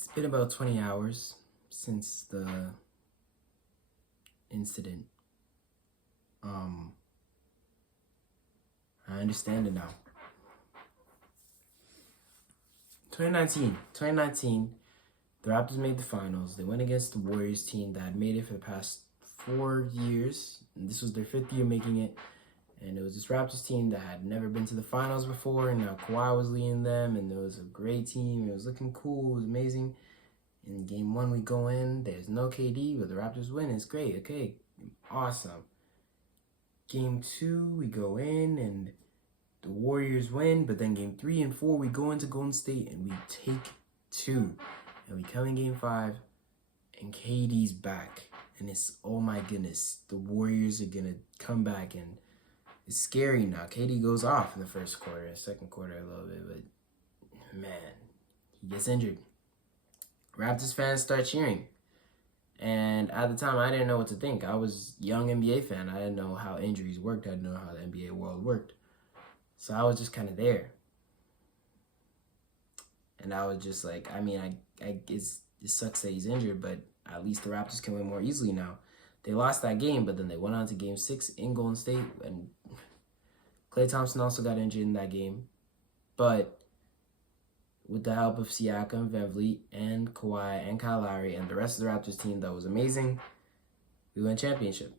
It's been about 20 hours since the incident. I understand it now. 2019, the Raptors made the finals. They went against the Warriors team that had made it for the past 4 years. And this was their 5th year making it. And it was this Raptors team that had never been to the finals before, and now Kawhi was leading them, and it was a great team. It was looking cool. It was amazing. In game 1, we go in. There's no KD, but the Raptors win. It's great. Okay, awesome. Game 2, we go in, and the Warriors win. But then game 3 and 4, we go into Golden State, and we take 2. And we come in game 5, and KD's back. And it's, oh my goodness, the Warriors are going to come back, and it's scary now. KD goes off in the first quarter, second quarter a little bit, but man, he gets injured. Raptors fans start cheering. And at the time, I didn't know what to think. I was a young NBA fan. I didn't know how injuries worked. I didn't know how the NBA world worked. So I was just kind of there. And I was just like, it sucks that he's injured, but at least the Raptors can win more easily now. They lost that game, but then they went on to game 6 in Golden State, and Klay Thompson also got injured in that game. But with the help of Siakam, VanVleet, and Kawhi, and Kyle Lowry, and the rest of the Raptors team that was amazing, we won championship.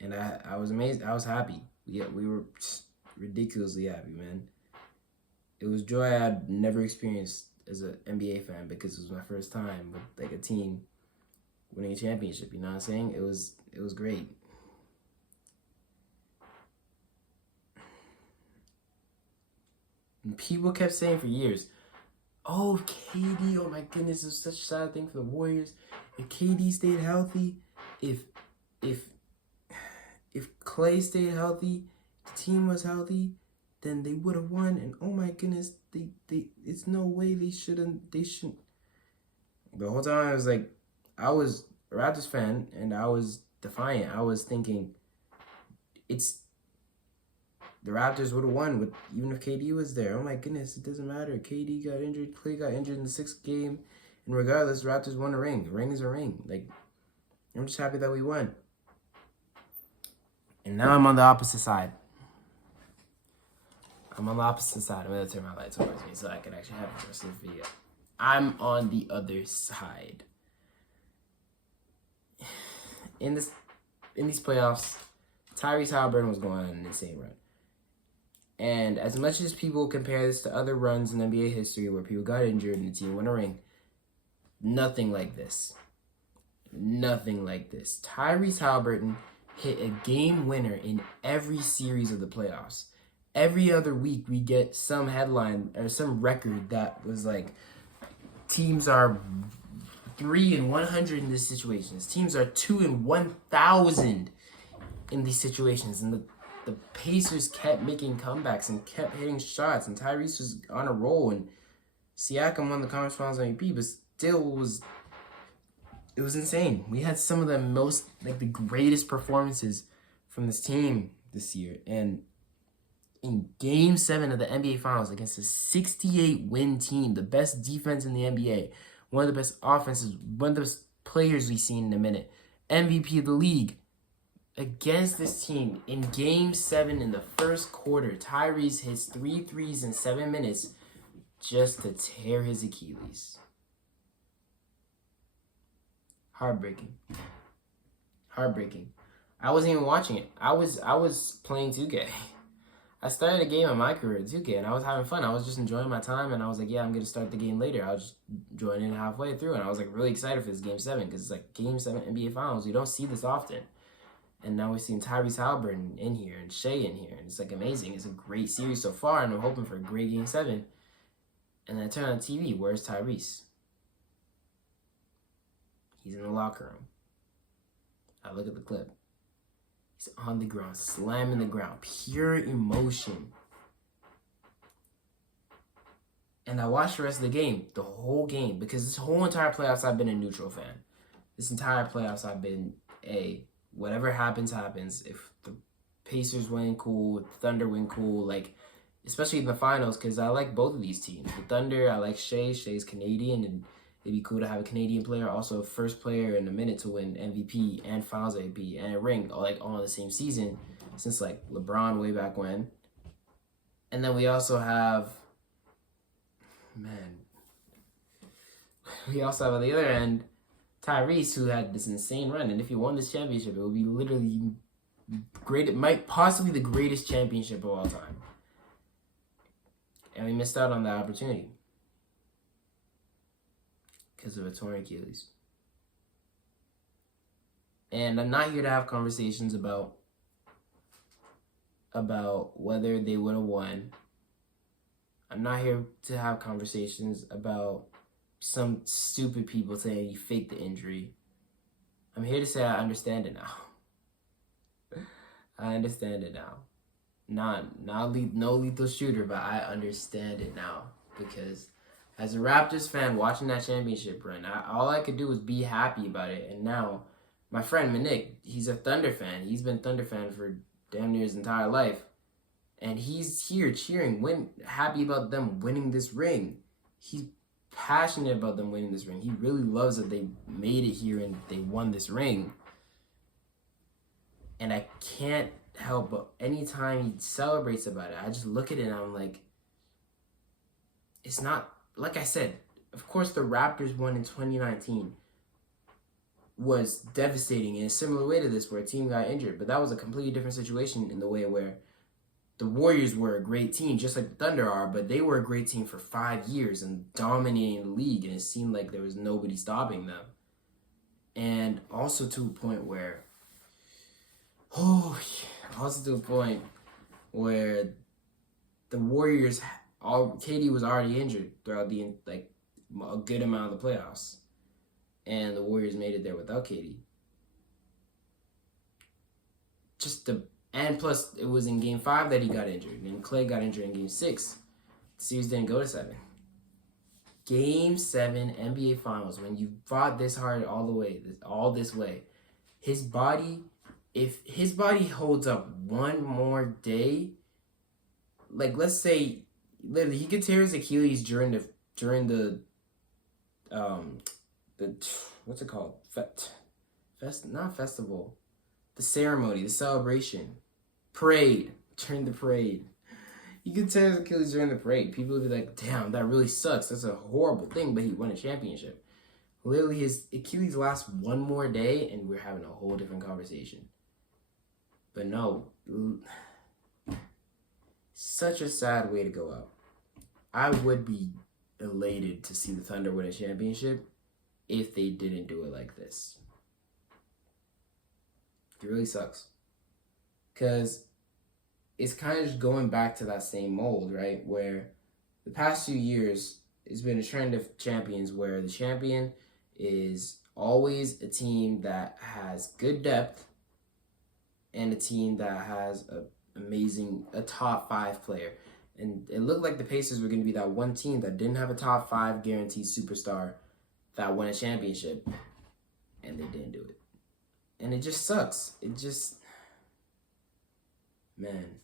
And I was amazed. I was happy. We were ridiculously happy, man. It was joy I had never experienced as an NBA fan, because it was my first time with like a team winning a championship. You know what I'm saying? It was great. And people kept saying for years, oh, KD, oh my goodness, it's such a sad thing for the Warriors. If KD stayed healthy, if Klay stayed healthy, the team was healthy, then they would have won. And oh my goodness, they it's no way they shouldn't. The whole time I was like, I was a Raptors fan, and I was defiant. I was thinking, the Raptors would have won even if KD was there. Oh my goodness, it doesn't matter. KD got injured, Klay got injured in the 6th game, and regardless, the Raptors won a ring. A ring is a ring. Like, I'm just happy that we won. And now I'm on the opposite side. I'm gonna turn my light towards me so I can actually have the rest of the video. I'm on the other side. In these playoffs, Tyrese Halliburton was going on an insane run. And as much as people compare this to other runs in NBA history where people got injured and the team won a ring, nothing like this. Nothing like this. Tyrese Halliburton hit a game winner in every series of the playoffs. Every other week we get some headline or some record that was like, teams are 3-100 in these situations. Teams are 2-1,000 in these situations. And the Pacers kept making comebacks and kept hitting shots, and Tyrese was on a roll, and Siakam won the Conference Finals MVP, but still it was insane. We had some of the greatest performances from this team this year. And in Game 7 of the NBA Finals against a 68-win team, the best defense in the NBA, one of the best offenses, one of the best players we've seen in a minute, MVP of the league, against this team in Game 7 in the first quarter, Tyrese hits 3 threes in 7 minutes just to tear his Achilles. Heartbreaking. I wasn't even watching it. I was playing 2K. I started a game in my career, 2K, and I was having fun. I was just enjoying my time, and I was like, yeah, I'm going to start the game later. I was just joining in halfway through, and I was like really excited for this Game 7, because it's like Game 7 NBA Finals. You don't see this often. And now we've seen Tyrese Halliburton in here and Shea in here. And it's like amazing. It's a great series so far, and I'm hoping for a great Game 7. And then I turn on TV. Where's Tyrese? He's in the locker room. I look at the clip. He's on the ground, slamming the ground. Pure emotion. And I watched the rest of the game, the whole game, because this whole entire playoffs I've been a neutral fan. This entire playoffs I've been whatever happens, happens. If the Pacers win, cool. If Thunder win, cool. Like, especially in the finals, because I like both of these teams. The Thunder, I like Shea. Shea's Canadian, and it'd be cool to have a Canadian player, also first player in a minute to win MVP and Finals MVP and a ring, all in the same season, since like LeBron way back when. And then we also have, we also have on the other end Tyrese, who had this insane run, and if he won this championship, it would be literally great. It might possibly the greatest championship of all time. And we missed out on that opportunity because of a torn Achilles. And I'm not here to have conversations about whether they would have won. I'm not here to have conversations about some stupid people saying he faked the injury. I'm here to say I understand it now. I understand it now. No lethal shooter, but I understand it now, because as a Raptors fan watching that championship run, all I could do was be happy about it. And now my friend Manik, he's a Thunder fan. He's been Thunder fan for damn near his entire life, and he's here cheering, happy about them winning this ring. He's passionate about them winning this ring. He really loves that they made it here and they won this ring. And I can't help but anytime he celebrates about it, I just look at it and I'm like, it's not, like I said, of course the Raptors won in 2019 was devastating in a similar way to this, where a team got injured, but that was a completely different situation in the way where the Warriors were a great team, just like the Thunder are, but they were a great team for 5 years and dominating the league, and it seemed like there was nobody stopping them. And also to a point where the Warriors, KD was already injured throughout a good amount of the playoffs, and the Warriors made it there without KD. And plus, it was in Game 5 that he got injured, and Clay got injured in Game 6. The series didn't go to 7. Game 7 NBA Finals, when you fought this hard all this way, if his body holds up one more day, like let's say, literally he could tear his Achilles during the what's it called? Not festival. The ceremony, the celebration, parade, during the parade. You could tear his Achilles during the parade. People would be like, damn, that really sucks. That's a horrible thing, but he won a championship. Literally, his Achilles lasts one more day, and we're having a whole different conversation. But no, such a sad way to go out. I would be elated to see the Thunder win a championship if they didn't do it like this. It really sucks. Because it's kind of just going back to that same mold, right? Where the past few years, it's been a trend of champions where the champion is always a team that has good depth and a team that has a top 5 player. And it looked like the Pacers were going to be that one team that didn't have a top 5 guaranteed superstar that won a championship. And they didn't do it. And it just sucks. Man.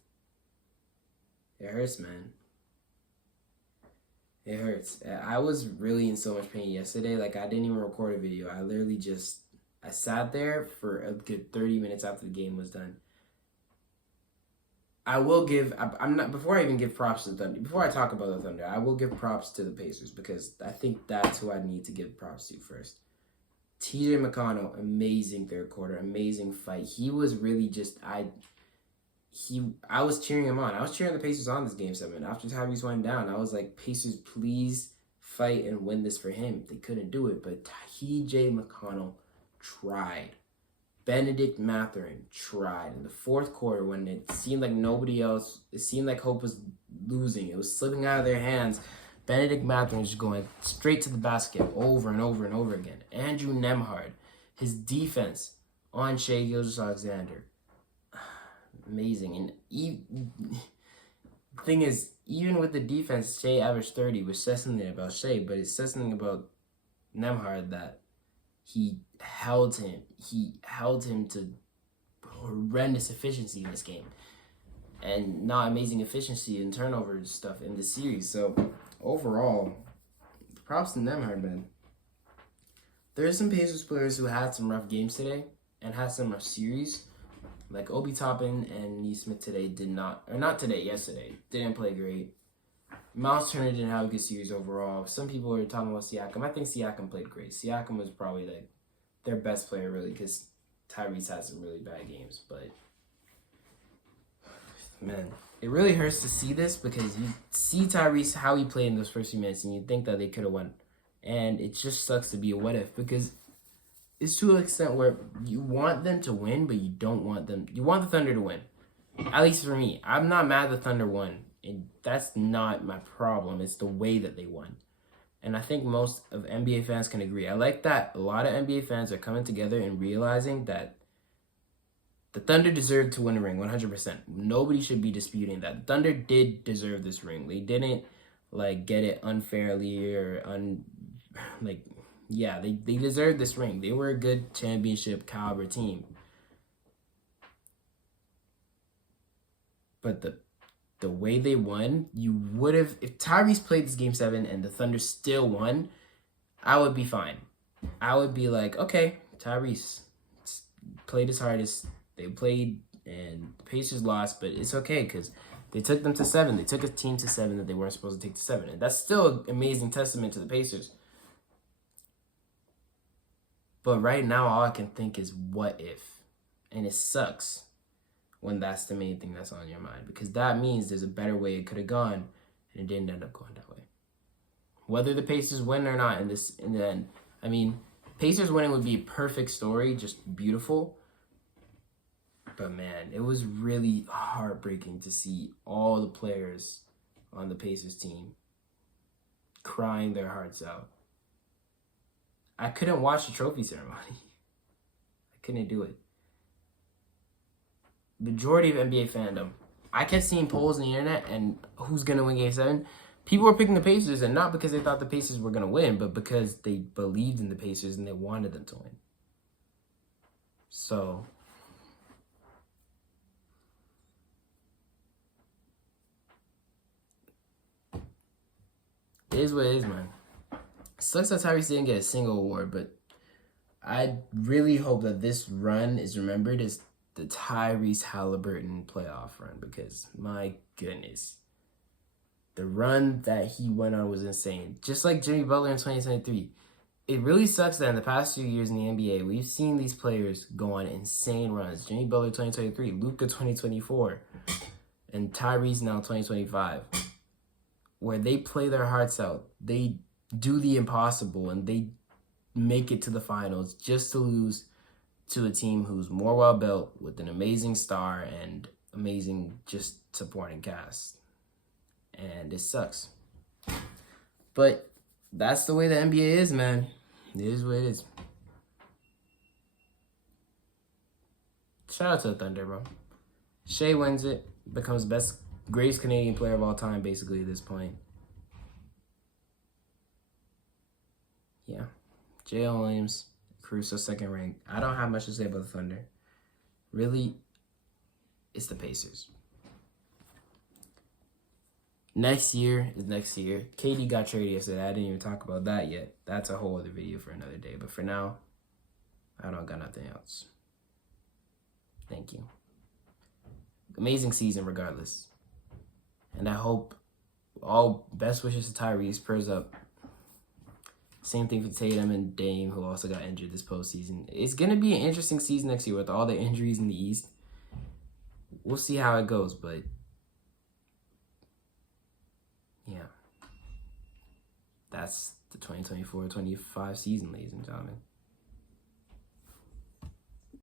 It hurts, man. It hurts. I was really in so much pain yesterday. Like, I didn't even record a video. I literally I sat there for a good 30 minutes after the game was done. I will give, before I even give props to the Thunder, before I talk about the Thunder, I will give props to the Pacers, because I think that's who I need to give props to first. TJ McConnell, amazing third quarter, amazing fight. He was really I was cheering him on. I was cheering the Pacers on this Game 7. After Tyrese went down, I was like, Pacers, please fight and win this for him. They couldn't do it, but TJ McConnell tried. Benedict Mathurin tried. In the fourth quarter, when it seemed like it seemed like hope was losing. It was slipping out of their hands. Benedict Mathurin was just going straight to the basket over and over and over again. Andrew Nembhard, his defense on Shai Gilgeous-Alexander. Amazing. And the thing is, even with the defense, Shai averaged 30, which says something about Shai, but it says something about Nembhard that he held him to horrendous efficiency in this game. and not amazing efficiency and turnover stuff in the series. So overall, props to them, Hardman. There's some Pacers players who had some rough games today and had some rough series. Like Obi Toppin and Neesmith today yesterday, didn't play great. Miles Turner didn't have a good series overall. Some people were talking about Siakam. I think Siakam played great. Siakam was probably like their best player, really, because Tyrese had some really bad games. But, man, it really hurts to see this because you see Tyrese, how he played in those first few minutes, and you think that they could have won. And it just sucks to be a what if because it's to an extent where you want them to win, but you don't want them. You want the Thunder to win. At least for me. I'm not mad the Thunder won. And that's not my problem. It's the way that they won. And I think most of NBA fans can agree. I like that a lot of NBA fans are coming together and realizing that the Thunder deserved to win a ring 100%. Nobody should be disputing that. The Thunder did deserve this ring. They didn't get it unfairly or they deserved this ring. They were a good championship caliber team. But the way they won, you would have, if Tyrese played this game 7 and the Thunder still won, I would be fine. I would be like, okay, Tyrese played his hardest. They played and the Pacers lost, but it's okay because they took them to 7. They took a team to 7 that they weren't supposed to take to 7. And that's still an amazing testament to the Pacers. But right now, all I can think is what if? And it sucks when that's the main thing that's on your mind. Because that means there's a better way it could have gone, and it didn't end up going that way. Whether the Pacers win or not in the end, I mean, Pacers winning would be a perfect story, just beautiful. But man, it was really heartbreaking to see all the players on the Pacers team crying their hearts out. I couldn't watch the trophy ceremony. I couldn't do it. Majority of NBA fandom, I kept seeing polls on the internet and who's going to win Game 7. People were picking the Pacers, and not because they thought the Pacers were going to win, but because they believed in the Pacers and they wanted them to win. So, it is what it is, man. It sucks that Tyrese didn't get a single award, but I really hope that this run is remembered as the Tyrese Halliburton playoff run because, my goodness, the run that he went on was insane. Just like Jimmy Butler in 2023. It really sucks that in the past few years in the NBA, we've seen these players go on insane runs. Jimmy Butler 2023, Luka 2024, and Tyrese now 2025, where they play their hearts out. They do the impossible, and they make it to the finals just to lose to a team who's more well-built with an amazing star and amazing just supporting cast. And it sucks. But that's the way the NBA is, man. It is what it is. Shout out to the Thunder, bro. Shea wins it, becomes greatest Canadian player of all time, basically, at this point. Yeah. Jalen Williams, Caruso, second ring. I don't have much to say about the Thunder. Really, it's the Pacers. Next year is next year. KD got traded yesterday. I didn't even talk about that yet. That's a whole other video for another day. But for now, I don't got nothing else. Thank you. Amazing season regardless. And I hope all best wishes to Tyrese. Prayers up. Same thing for Tatum and Dame, who also got injured this postseason. It's going to be an interesting season next year with all the injuries in the East. We'll see how it goes, but yeah. That's the 2024-25 season, ladies and gentlemen.